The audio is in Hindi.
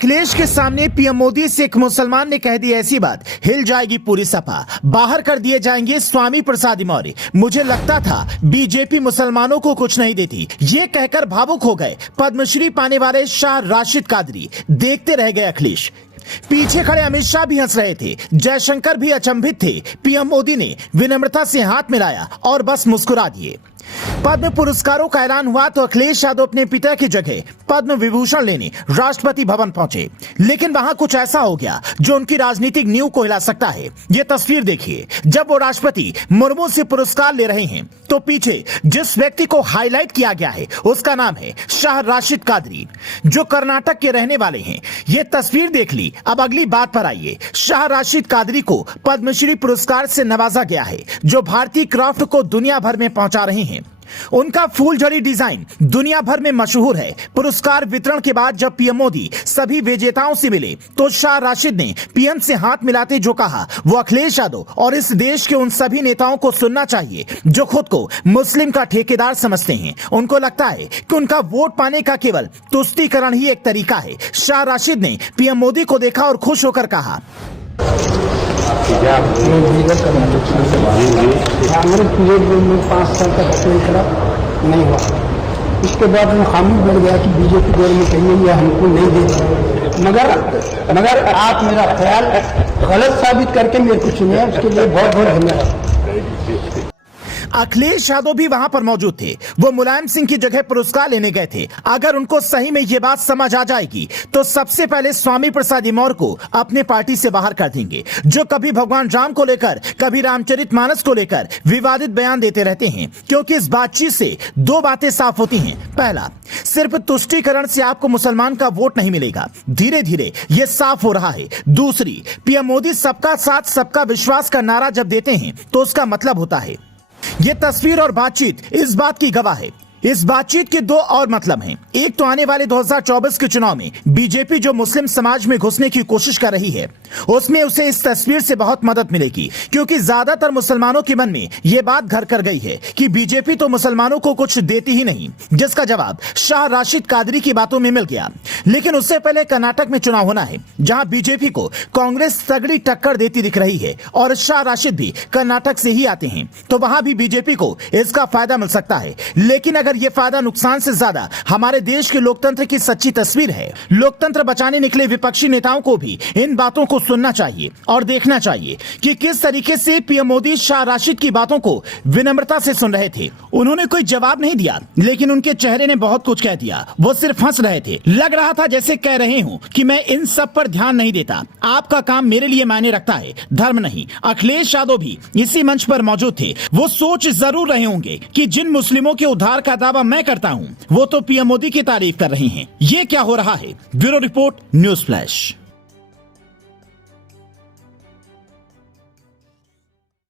अखिलेश के सामने पीएम मोदी से एक मुसलमान ने कह दी ऐसी बात, हिल जाएगी पूरी सपा, बाहर कर दिए जाएंगे स्वामी प्रसाद मौर्य। मुझे लगता था बीजेपी मुसलमानों को कुछ नहीं देती, ये कहकर भावुक हो गए पद्मश्री पाने वाले शाह राशिद कादरी। देखते रह गए अखिलेश। पीछे खड़े अमित शाह भी हंस रहे थे, जयशंकर भी अचंभित थे। पीएम मोदी ने विनम्रता से हाथ मिलाया और बस मुस्कुरा दिए। पद्म पुरस्कारों का ऐलान हुआ तो अखिलेश यादव अपने पिता की जगह पद्म विभूषण लेने राष्ट्रपति भवन पहुंचे, लेकिन वहां कुछ ऐसा हो गया जो उनकी राजनीतिक नींव को हिला सकता है। ये तस्वीर देखिए, जब वो राष्ट्रपति मुर्मू से पुरस्कार ले रहे हैं तो पीछे जिस व्यक्ति को हाईलाइट किया गया है उसका नाम है शाह राशिद कादरी, जो कर्नाटक के रहने वाले हैं। ये तस्वीर देख ली, अब अगली बात पर आइए। शाह राशिद कादरी को पद्मश्री पुरस्कार से नवाजा गया है, जो भारतीय क्राफ्ट को दुनिया भर में पहुंचा रहे हैं। उनका फूलझड़ी डिजाइन दुनिया भर में मशहूर है। पुरस्कार वितरण के बाद जब पीएम मोदी सभी विजेताओं से मिले तो शाह राशिद ने पीएम से हाथ मिलाते जो कहा, वो अखिलेश यादव और इस देश के उन सभी नेताओं को सुनना चाहिए जो खुद को मुस्लिम का ठेकेदार समझते हैं। उनको लगता है कि उनका वोट पाने का केवल तुष्टीकरण ही एक तरीका है। शाह राशिद ने पीएम मोदी को देखा और खुश होकर कहा, कांग्रेस पीरियड में 5 साल तक नहीं हुआ। इसके बाद मैं खामोश बैठ गया कि बीजेपी गवर्नमेंट कहिए या हमको नहीं दे, मगर आप मेरा ख्याल गलत साबित करके मेरे को चुने, उसके लिए बहुत बहुत धन्यवाद। अखिलेश यादव भी वहां पर मौजूद थे। वो मुलायम सिंह की जगह पुरस्कार लेने गए थे। अगर उनको सही में ये बात समझ आ जाएगी तो सबसे पहले स्वामी प्रसाद मौर्य को अपने पार्टी से बाहर कर देंगे, जो कभी भगवान राम को लेकर कभी रामचरितमानस को लेकर विवादित बयान देते रहते हैं। क्योंकि इस बातचीत से दो बातें साफ होती हैं। पहला, सिर्फ तुष्टीकरण से आपको मुसलमान का वोट नहीं मिलेगा, धीरे धीरे यह साफ हो रहा है। दूसरी, पीएम मोदी सबका साथ सबका विश्वास का नारा जब देते हैं तो उसका मतलब होता है। ये तस्वीर और बातचीत इस बात की गवाह है। इस बातचीत के दो और मतलब हैं। एक तो आने वाले 2024 के चुनाव में बीजेपी जो मुस्लिम समाज में घुसने की कोशिश कर रही है, उसमें उसे इस तस्वीर से बहुत मदद मिलेगी, क्योंकि ज्यादातर मुसलमानों के मन में यह बात घर कर गई है कि बीजेपी तो मुसलमानों को कुछ देती ही नहीं, जिसका जवाब शाह राशिद कादरी की बातों में मिल गया। लेकिन उससे पहले कर्नाटक में चुनाव होना है, जहां बीजेपी को कांग्रेस तगड़ी टक्कर देती दिख रही है और शाह राशिद भी कर्नाटक से ही आते हैं, तो वहां भी बीजेपी को इसका फायदा मिल सकता है। लेकिन अगर ये फायदा नुकसान से ज्यादा हमारे देश के लोकतंत्र की सच्ची तस्वीर है। लोकतंत्र बचाने निकले विपक्षी नेताओं को भी इन बातों को सुनना चाहिए और देखना चाहिए कि किस तरीके से पीएम मोदी शाह राशिद की बातों को विनम्रता से सुन रहे थे। उन्होंने कोई जवाब नहीं दिया, लेकिन उनके चेहरे ने बहुत कुछ कह दिया। वो सिर्फ हंस रहे थे, लग रहा था जैसे कह रहे हूँ कि मैं इन सब पर ध्यान नहीं देता, आपका काम मेरे लिए मायने रखता है, धर्म नहीं। अखिलेश यादव भी इसी मंच पर मौजूद थे। वो सोच जरूर रहे होंगे कि जिन मुस्लिमों के उद्धार का दावा मैं करता हूं, वो तो पीएम मोदी की तारीफ कर रहे हैं। ये क्या हो रहा है? Bureau report, news flash.